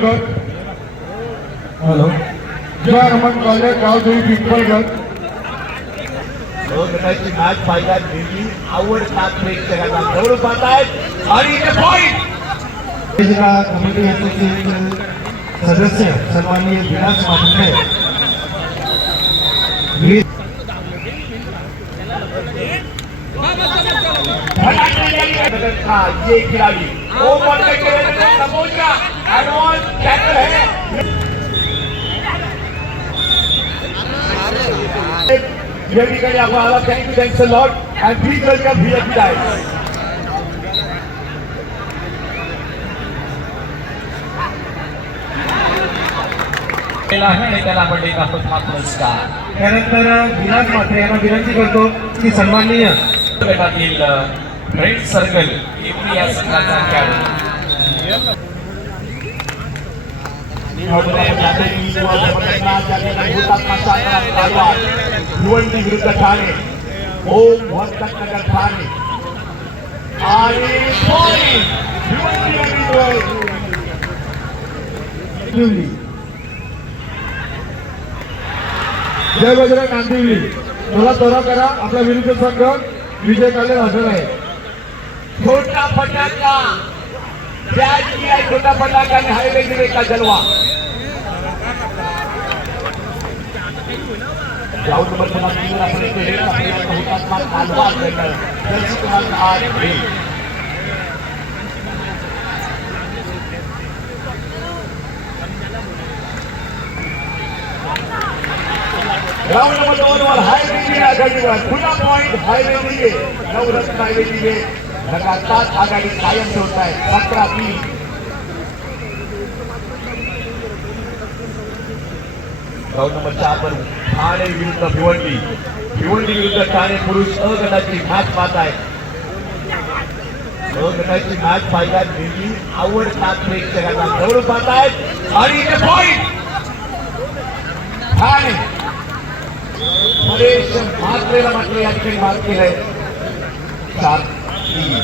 पिंपळगड. Hello जय Hanuman college Gavdevi पिंपळगड. गटाची match पाहिल्यात दिल्ली आवडतात प्रेक्षकांना जवळ पाहतायत आणि इथे पॉइंट कमिटी असोसिएशन सदस्य सन्माननीय विलास माधुरे ये खिलाड़ी वो बॉल के समोसा एडवांस टैकल है ये भी कहीं आपको आला thanks a lot end please welcome VIP guys. त्याला पडले का पुरस्कार. त्यानंतर विलास मात्रे यांना विनंती करतो की सन्माननीय गटातील फ्रेंड सर्कल या संघाचा खेळाडू भिवंडी विरुद्ध ठाणे ओम वंतनगर ठाणे आणि भिवंडी जय बजरंग कांदिवली. मला त्वरा करा आपला विरुद्ध संघ विजय काले हजर आहे. छोटा फटाका त्याग किया छोटा फटाका ने हाईवे गिरे का जलवा. ग्राउंड नंबर 3 अपने के लिए हुतात्मा कालवा लेकर दर्शक आज भी ग्राउंड नंबर 2 वर हाईवे गिरे आघाडीवर पुन्हा पॉइंट हाईवे गिरे नवरत्न हाईवे गिरे लगातार आघाडी कायम ठेवत आहे 17-3. ग्राउंड नंबर 4 वर ठाणे विरुद्ध भिवंडी विरुद्ध ठाणे पुरुष अ गटाची मॅच पाहत आहे. अ गटाची मॅच पाहिल्यात दिल्ली आवडतात प्रेक्षकांना जवळ पाहतायत आणि इथे पॉइंट ठाणे परेश मात्रेला मात्र या ठिकाणी मार्क केलंय 4-3.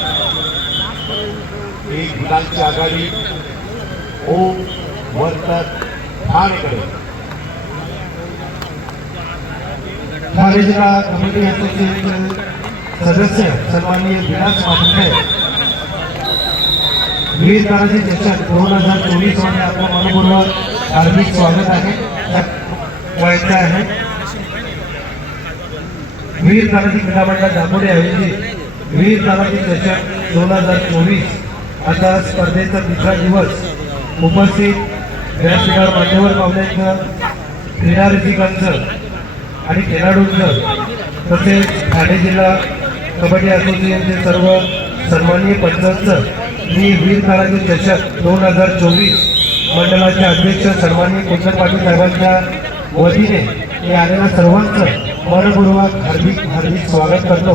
एक गुणांची आघाडी ओम वर्तक ठाणेकडे. ठाणे जिल्हा कमिटी असोसिएशन सदस्य सन्माननीय विलास माधुरे वीर तानाजी चषक 2024 मध्ये आपलं मनपूर्वक हार्दिक स्वागत आहे. व्हायचं आहे वीर तानाजी क्रीडा मंडळ दापोडे आयोजित वीर तानाजी चषक 2024 आता स्पर्धेचा 3रा दिवस. उपस्थित व्यासपीठावर मान्यवर पाहुण्यांचं क्रीडा रसिकांचं आणि खेळाडूंचं तसेच ठाणे जिल्हा कबड्डी असोसिएशनचे सर्व सन्माननीय पंचांचं मी वीर तानाजी चषक 2024 मंडळाचे अध्यक्ष सन्माननीय कुंदन पाटील साहेबांच्या वतीने हे आलेल्या सर्वांचं मनपूर्वक हार्दिक स्वागत करतो.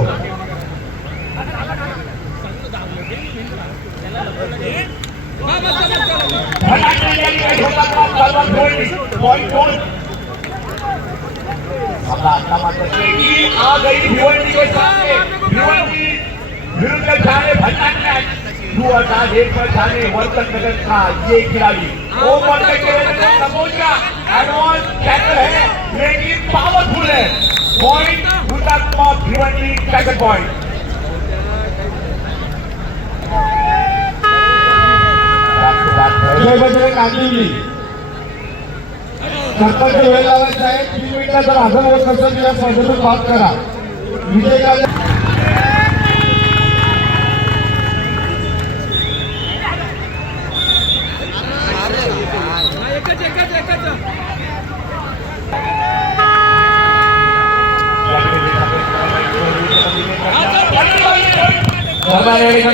आ गई भिवंडी के सामने भिवंडी विरुद्ध ठाणे भटकना 2001 में ठाणे वर्तनगर का ये खिलाड़ी वो बॉल के समोसा एडवांस टैकल है लेकिन पावरफुल है. पॉइंट हुतात्मा भिवंडी टैकल पॉइंट. जय बजरंग कांदिवली. सरपंच वेळ लावायचा आहे 3 मिनिटं. जर हजर होत नसेल तर या स्पर्धेतून बात करा. विजय काले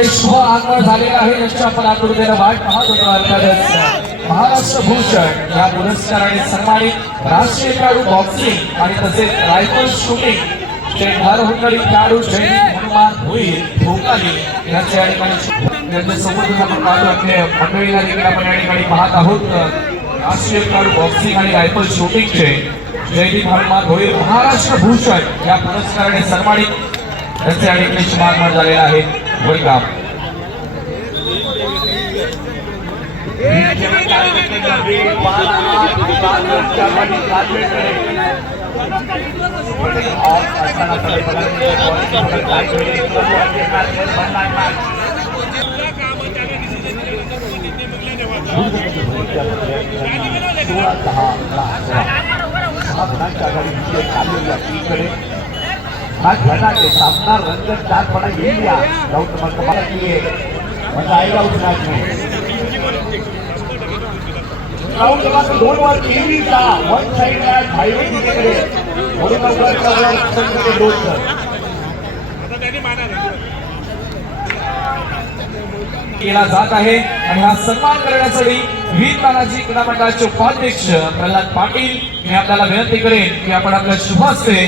शुभ आगमन झालेला आहे. यांच्या आपण आकृतीने वाट पाहत होतो. अर्थातच महाराष्ट्र भूषण या पुरस्काराने सन्मानित राष्ट्रीय खेळाडू बॉक्सिंग आणि तसेच रायफल शूटिंग चे भारहुंडरी खेळाडू जयदीप हनुमान भोईर भोकाली यांच्या या ठिकाणी त्यांच्या समोर आपण पाहतो. आपल्या मंडळीला देखील आपण या ठिकाणी पाहत आहोत. राष्ट्रीय खेळाडू बॉक्सिंग आणि रायफल शूटिंगचे जयदीप हनुमान भोईर महाराष्ट्र भूषण या पुरस्काराने सन्मानित त्यांचे या ठिकाणी शुभ आगमन झालेला आहे. वेलकम. मागच्या पाठी कालवेकडे ऑफ असताना कडे काय हा घनाटे सामना रंगतदारपणा येईल या राऊंड क्रमांक 12 की मजा आएगा उस मैच में राऊंड क्रमांक 2 वर केवीचा वन साइड मॅच हायवे तिकडे म्हणून उघडचा दोन केला जात आहे आणि हा सन्मान करण्यासाठी वीर तानाजी क्रीडा मंडळाचे उपाध्यक्ष प्रल्हाद पाटील मी आपल्याला विनंती करेन की आपण आपल्या शुभ हस्ते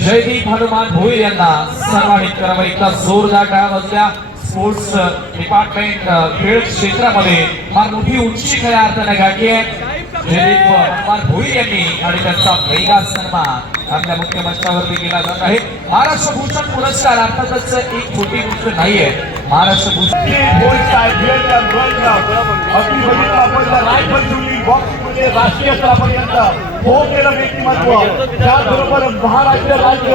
जयदीप हनुमान भोईर यांना सन्मानित करावं. एकदा जोरदार टाळ्या वाजल्या. स्पोर्ट्स डिपार्टमेंट खेळ क्षेत्रामध्ये फार मोठी उंची खऱ्या अर्थाने गाठली आहे जयदीप हनुमान भोईर यांनी आणि त्यांचा वेगळा सन्मान आपल्या मुख्य मंचावरती केला जात आहे. महाराष्ट्र भूषण पुरस्कार अर्थातच एक छोटी गोष्ट नाहीये. महाराष्ट्र भूषण बॉक्समध्ये राष्ट्रीय स्तरापर्यंत पोहोचलेलं व्यक्तिमत्व त्याचबरोबर महाराष्ट्र राज्य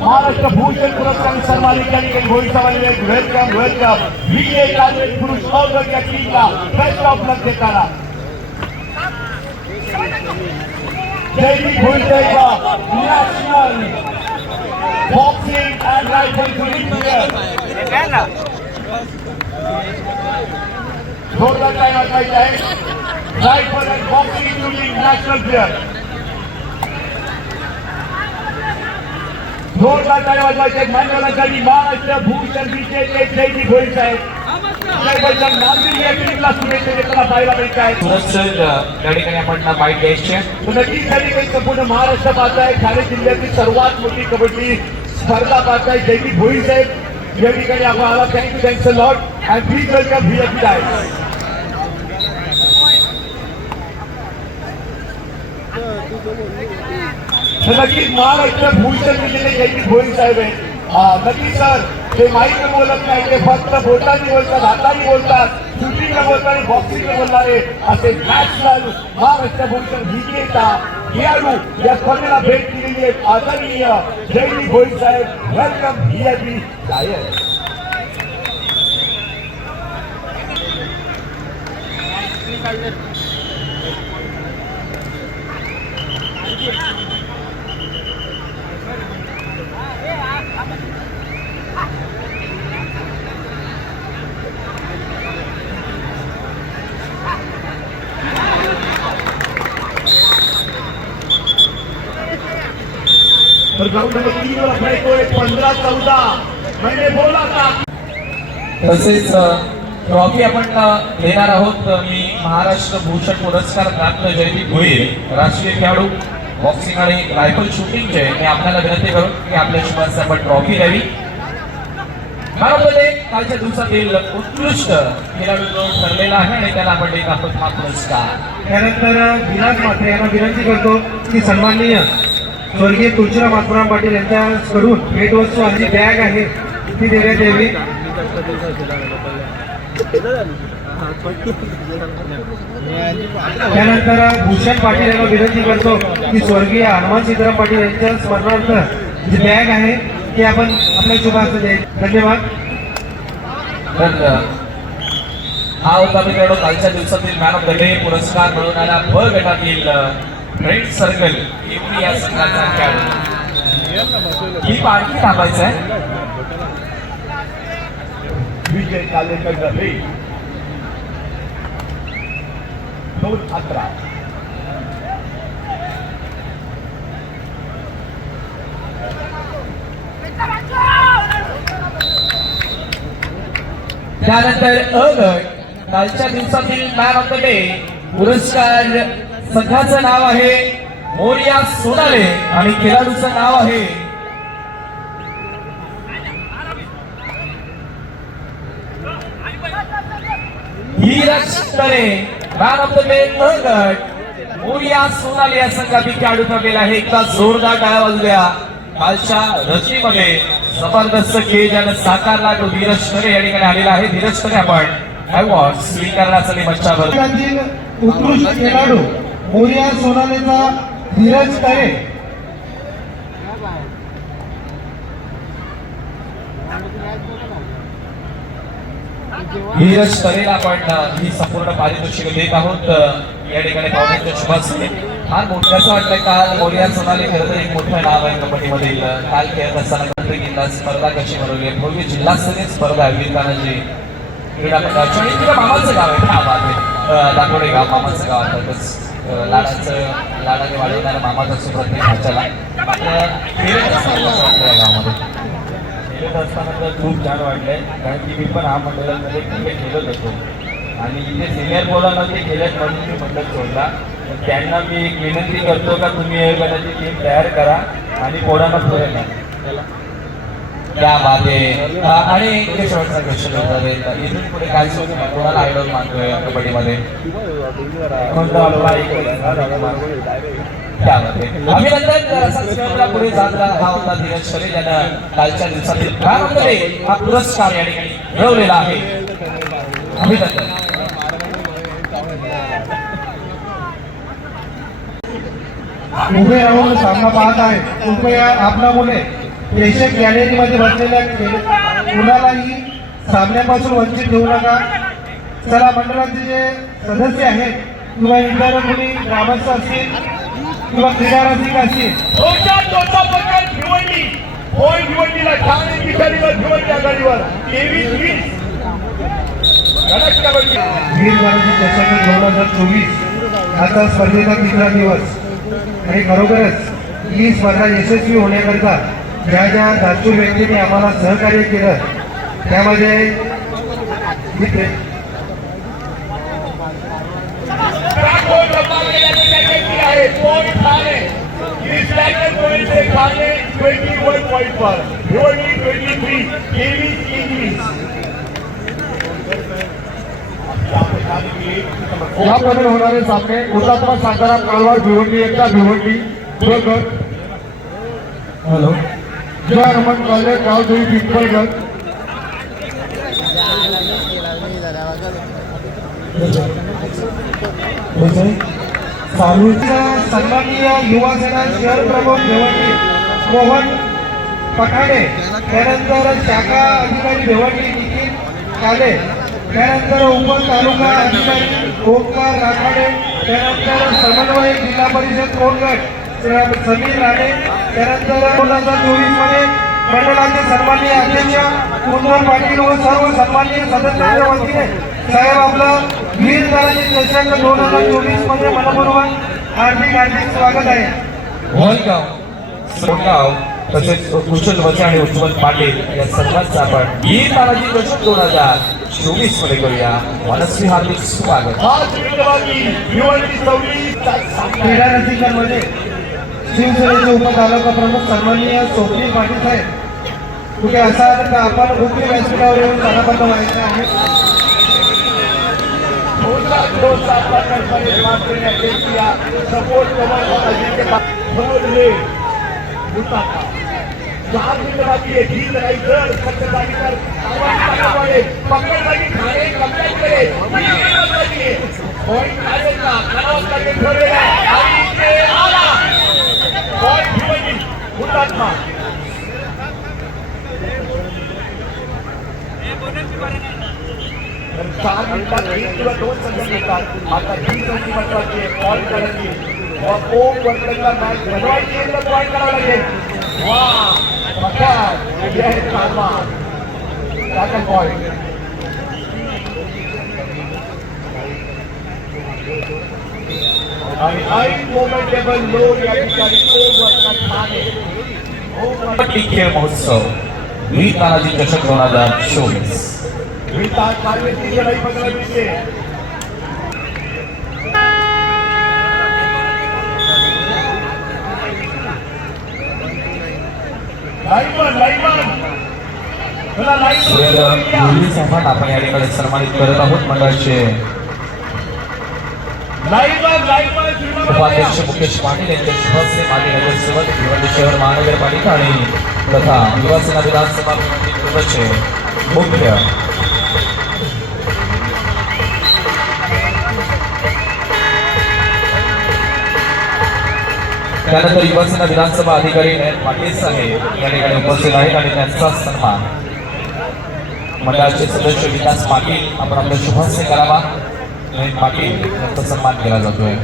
महाराष्ट्र भूषण पुरस्कार सन्मानित या ठिकाणी भोईर साहेब वेलकम वेलकम विजय कालवे पुरुष अ या टीमला बेस्ट ऑफ लक देताना Jaydeep Bhoir Saheb national boxing and rifle shooting player जोरदार टाइम वाजवायचा आहे. Rifle and boxing shooting national player जोरदार टाइम वाजवायचे मान्यवरांसाठी महाराष्ट्र भूषण विजेते जयदीप भोईर साहेब त्याबद्दल नांदेड या टीमला शुभेच्छा देताना पाहायला मिळत आहे. त्या ठिकाणी आपण बाईट द्यायची नक्कीच त्या ठिकाणी संपूर्ण महाराष्ट्र पाहत आहे. ठाणे जिल्ह्यातील सर्वात मोठी कबड्डी स्पर्धा पाहत आहे जयदीप भोईर साहेब या ठिकाणी आम्हाला thank you lot and please welcome VIP time. नक्कीच महाराष्ट्र भूषण विजेते जयदीप भोईर साहेब आहे. नक्कीच सर ते माईक बोलत नाही ते फक्त बोटांनी बोलतात हाताने बोलतात शूटिंगला बोलतात बॉक्सिंगला बोलणारे असे नॅशनल महाराष्ट्र भूषण विजेता खेळाडू या स्पर्धेला भेट दिलेली आहे आदरणीय Jaydeep Bhoir Saheb welcome VIP tyre. तर ग्राउंड नंबर 3 वर खेळतोय 15-14 मैंने बोला था. तसेच ट्रॉफी आपण देणार आहोत. मी महाराष्ट्र भूषण पुरस्कार प्राप्त जयदीप भोईर राष्ट्रीय खेळाडू बॉक्सिंग आणि रायफल शूटिंगचे मी आपल्याला विनंती करू की आपल्या शुभास आपण ट्रॉफी द्यावी. भारतामध्ये कालच्या दिवसातील उत्कृष्ट खेळाडू ठरलेला आहे आणि त्याला आपण देत आहोत हा पुरस्कार. त्यानंतर विलास म्हात्रे यांना विनंती करतो की सन्माननीय स्वर्गीय तुळशीराम आत्माराम पाटील यांच्याकडून भेटवस्तू आणि बॅग आहे ती देण्यात यावी. त्यानंतर भूषण पाटील यांना विनंती करतो की स्वर्गीय हनुमान सीताराम पाटील यांच्या स्मरणार्थ जी बॅग आहे ती आपण आपल्या शुभ हस्ते द्यायची. धन्यवाद. हा होता मित्रांनो कालच्या दिवसातील मॅन ऑफ द डे पुरस्कार मिळवणारा ब गटातील फ्रेंड सर्कल एवढी या संघाचा खेळाडू ही पार्टी थांबायचं आहे. विजय कालेकर हे 2-11 त्यानंतर अ गट कालच्या दिवसातील मॅन ऑफ द डे पुरस्कार संघाचं नाव आहे मोरिया सोनाले आणि खेळाडूचं नाव आहे धीरज तरे. मॅन ऑफ द डे अ गट मोरिया सोनाले या संघातील खेळाडू ठरलेला आहे. एकदा जोरदार टाळ्या वाजल्या. कालच्या रचनेमध्ये जबरदस्त खेळ ज्यानं साकारला तो धीरज तरे या ठिकाणी आलेला आहे. धीरज तरे आपण अवॉर्ड स्वीकारण्यासाठी मंचावर उत्कृष्ट खेळाडू मोरिया सोनालेचा धीरज करे, धीरज करेल आपण ही संपूर्ण पारितोषिक देत आहोत या ठिकाणी पाहुण्यांच्या शुभास्ते. फार मोठ्याचं वाटतंय. काल मोरिया सोनाली खरं तर एक मोठं नाव आहे कबड्डीमध्ये. काल खेळत असताना कंट्री जिल्हा स्पर्धा कशी भरवली, भव्य जिल्हास्तरीय स्पर्धा आहे विरकानाजी क्रीडा मंडळाची. आणि तिला मामाचं गाव आहे, हा बात आहे, दाखवडे गाव मामाचं गाव. अर्थातच लाडाने वाढवणारा मामाचा सुप्रत्येक भाच्याला मात्र खेळत असताना कसं वाटतं या गावामध्ये? खेळत असताना तर खूप छान वाटलंय, कारण की मी पण हा मंडळामध्ये क्रिकेट खेळत होतो आणि इथे सिनियर पोरांना ते खेळत म्हणून मी मंडळ सोडला. तर त्यांना मी एक विनंती करतो का तुम्ही हे गटाची टीम तयार करा आणि पोरांना पुढे न्या. त्या बाते आणि इथे शेवटचा क्वेश्चन होता इथून पुढे काय सुचणार, कोणाला आयडॉल मानतोय कबड्डीमध्ये? कोणता आपला एक त्यामध्ये अभिनंदन. असाच खेळाला पुढे जात राहा. हा होता धीरज खरे ज्यानं कालच्या दिवसातील प्रारंभामध्ये हा पुरस्कार या ठिकाणी मिळवलेला आहे. अभिनंदन. उभे राहून सामना पाहत आहे. कृपया आपला मुले प्रेक्षक गॅलरीमध्ये बसलेल्या कुणालाही सामन्यापासून वंचित ठेवू नका. चला, मंडळाचे जे सदस्य आहेत किंवा इतर कोणी ग्रामस्थ असतील किंवा क्रीडा रसिक असतील, भिवंडीला ठाणे पिठारीवर भिवंडी आघाडीवर 23-20 वीर गणेश चषक 2024 आता स्पर्धेचा तिसरा दिवस आणि खरोखरच ही स्पर्धा यशस्वी होण्याकरता ज्या ज्या दातूर व्यक्तींनी आम्हाला सहकार्य केलं त्यामध्ये यामध्ये होणारे सामने हुतात्मा सातारा कालवाड भिवंडी एकदा भिवंडी गट, हॅलो जय हनुमान कॉलेज गावदेवी पिंपळगड. चालूच्या सन्माननीय युवा सेना शहर प्रमुख भिवंडी मोहन पठाणे, त्यानंतर शाखा अधिकारी भिवंडी नितीन काले, त्यानंतर उप तालुका अधिकारी ओंकार राखाडे, त्यानंतर समन्वयक जिल्हा परिषद कोणगड समीर राणे, त्यानंतर 2024 मध्ये मंडळाचे सन्माननीय अध्यक्ष कुंदन पाटील व सर्व सन्माननीय सदस्यांच्या वतीने साहेब आपलं वीर गणेश चषक 2024 मध्ये मनपूर्वक हार्दिक स्वागत आहे. वळगाव सोनगाव तसेच कुशल वचे आणि उज्ज्वल पाटील या सर्वांचं आपण वीर तानाजी चषक 2024 मध्ये करूया. मनस्वी हार्दिक स्वागत. क्रीडा रसिकांमध्ये शिवसेनेचे उपतालुका प्रमुख सन्माननीय स्वप्नील पाटील साहेब, कुठे असाल तर आपण मुख्य व्यासपीठावर येऊन स्थानापन्न व्हायचं आहे. सपोर्ट चार मिनिट बाकी आहे. ही लढाई जर सत्य झाली तर पकडण्याची ठाणे कमल्याकडे पॉईंट काढेल ना करावं ठरलेला आणि इथे आला पॉईंट भिवंडी हुतात्मा. तर 4 मिनिटात 1 किंवा 2 संघ येतात. आता ही संधी महत्वाची आहे. पॉईंट करायची ओम वर्तनला मॅच बनवायची आहे तर पॉईंट करावं लागेल. वा पकड यह कामा टॅकल पॉईंट. आणि ऐन मोमेंटेबल लोड या ठिकाणी ओम वर्तन ठाणे खेळ महोत्सव वीर तानाजी चषक 2024. विता काँग्रेसची लढाई बघायला मिळते. आपण या ठिकाणी सन्मानित करत आहोत. मंडळाचे उपाध्यक्ष मुकेश पाटील यांच्या शुभहस्ते माजी नगरसेवक भिवंडी शहर महानगरपालिका आणि तथा युवासेना विधानसभा भिवंडी मुख्य त्यानंतर युवासेना विधानसभा अधिकारी नयन पाटील साहेब या ठिकाणी उपस्थित आहेत आणि त्यांचा सन्मान मंडळाचे सदस्य विकास पाटील आपण आपलं शुभाशय करावा. नयन पाटील यांचा सन्मान केला जातोय.